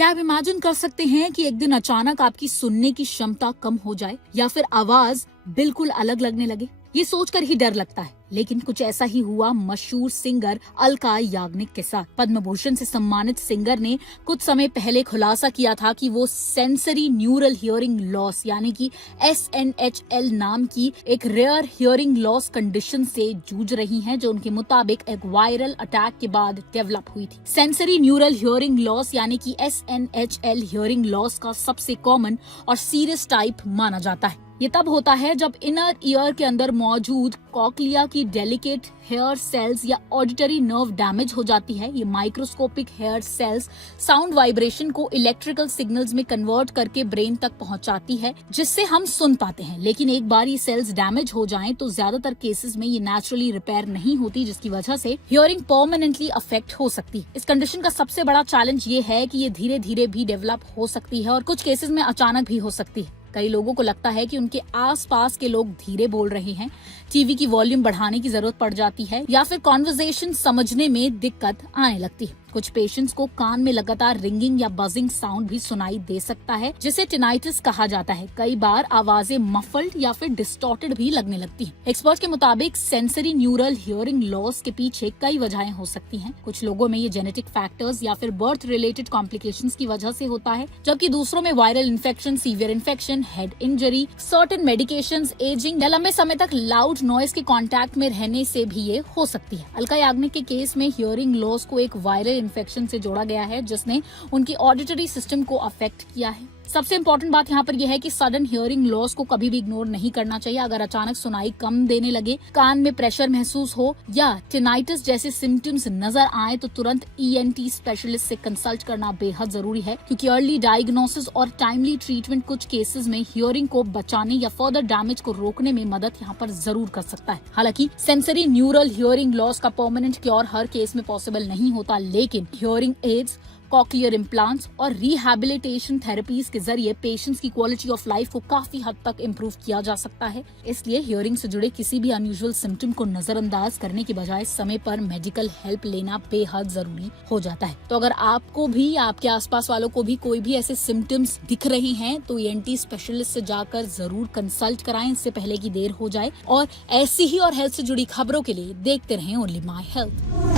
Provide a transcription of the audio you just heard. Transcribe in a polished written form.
क्या आप इमेजिन कर सकते हैं कि एक दिन अचानक आपकी सुनने की क्षमता कम हो जाए या फिर आवाज बिल्कुल अलग लगने लगे? ये सोचकर ही डर लगता है, लेकिन कुछ ऐसा ही हुआ मशहूर सिंगर अलका याग्निक के साथ। पद्म भूषण से सम्मानित सिंगर ने कुछ समय पहले खुलासा किया था कि वो सेंसरी न्यूरल हियरिंग लॉस यानी कि SNHL नाम की एक रेयर हियरिंग लॉस कंडीशन से जूझ रही हैं, जो उनके मुताबिक एक वायरल अटैक के बाद डेवलप हुई थी। सेंसरी न्यूरल हियरिंग लॉस यानी कि SNHL हियरिंग लॉस का सबसे कॉमन और सीरियस टाइप माना जाता है। ये तब होता है जब इनर ईयर के अंदर मौजूद कॉक्लिया की डेलिकेट हेयर सेल्स या ऑडिटरी नर्व डैमेज हो जाती है। ये microscopic hair cells sound vibration को इलेक्ट्रिकल सिग्नल्स में कन्वर्ट करके ब्रेन तक पहुंचाती है, जिससे हम सुन पाते हैं। लेकिन एक बार ये सेल्स डैमेज हो जाएं तो ज्यादातर केसेस में ये नेचुरली रिपेयर नहीं होती, जिसकी वजह से हियरिंग परमानेंटली अफेक्ट हो सकती है। इस कंडीशन का सबसे बड़ा चैलेंज ये है कि ये धीरे धीरे भी डेवलप हो सकती है और कुछ केसेस में अचानक भी हो सकती है। कई लोगों को लगता है कि उनके आसपास के लोग धीरे बोल रहे हैं, टीवी की वॉल्यूम बढ़ाने की जरूरत पड़ जाती है या फिर कॉन्वर्सेशन समझने में दिक्कत आने लगती है। कुछ पेशेंट्स को कान में लगातार रिंगिंग या बजिंग साउंड भी सुनाई दे सकता है, जिसे टिनाइटिस कहा जाता है। कई बार आवाजें मफल्ड या फिर डिस्टॉर्टेड भी लगने लगती हैं। एक्सपर्ट के मुताबिक सेंसरी न्यूरल हियरिंग लॉस के पीछे कई वजहें हो सकती हैं। कुछ लोगों में ये जेनेटिक फैक्टर्स या फिर बर्थ रिलेटेड कॉम्प्लिकेशंस की वजह से होता है, जबकि दूसरों में viral infection, severe infection, head injury, certain medications, ageing या लंबे समय तक लाउड नॉइज के कांटेक्ट में रहने से भी ये हो सकती है। अलका याग्निक के केस में हियरिंग लॉस को एक वायरल इन्फेक्शन से जोड़ा गया है, जिसने उनकी ऑडिटरी सिस्टम को अफेक्ट किया है। सबसे इम्पोर्टेंट बात यहाँ पर यह है कि सडन हियरिंग लॉस को कभी भी इग्नोर नहीं करना चाहिए। अगर अचानक सुनाई कम देने लगे, कान में प्रेशर महसूस हो या टिनाइटिस जैसे सिम्टम्स नजर आए तो तुरंत ENT स्पेशलिस्ट से कंसल्ट करना बेहद जरूरी है, क्योंकि अर्ली डायग्नोसिस और टाइमली ट्रीटमेंट कुछ केसेस में हियरिंग को बचाने या फर्दर डैमेज को रोकने में मदद यहाँ पर जरूर कर सकता है। हालांकि सेंसरी न्यूरल हियरिंग लॉस का परमानेंट क्योर हर केस में पॉसिबल नहीं होता, लेकिन हियरिंग एड्स, कॉक्लियर इम्प्लांट्स और रिहैबिलिटेशन थेरेपीज के जरिए पेशेंट्स की क्वालिटी ऑफ लाइफ को काफी हद तक इम्प्रूव किया जा सकता है। इसलिए हियरिंग से जुड़े किसी भी अनयूजुअल सिम्टम को नजरअंदाज करने की बजाय समय पर मेडिकल हेल्प लेना बेहद जरूरी हो जाता है। तो अगर आपको भी, आपके आसपास वालों को भी कोई भी ऐसे सिम्टम्स दिख रही हैं तो ENT स्पेशलिस्ट से जाकर जरूर कंसल्ट कराएं, इससे पहले की देर हो जाए। और ऐसी ही और हेल्थ से जुड़ी खबरों के लिए देखते रहें ओनली माय हेल्थ।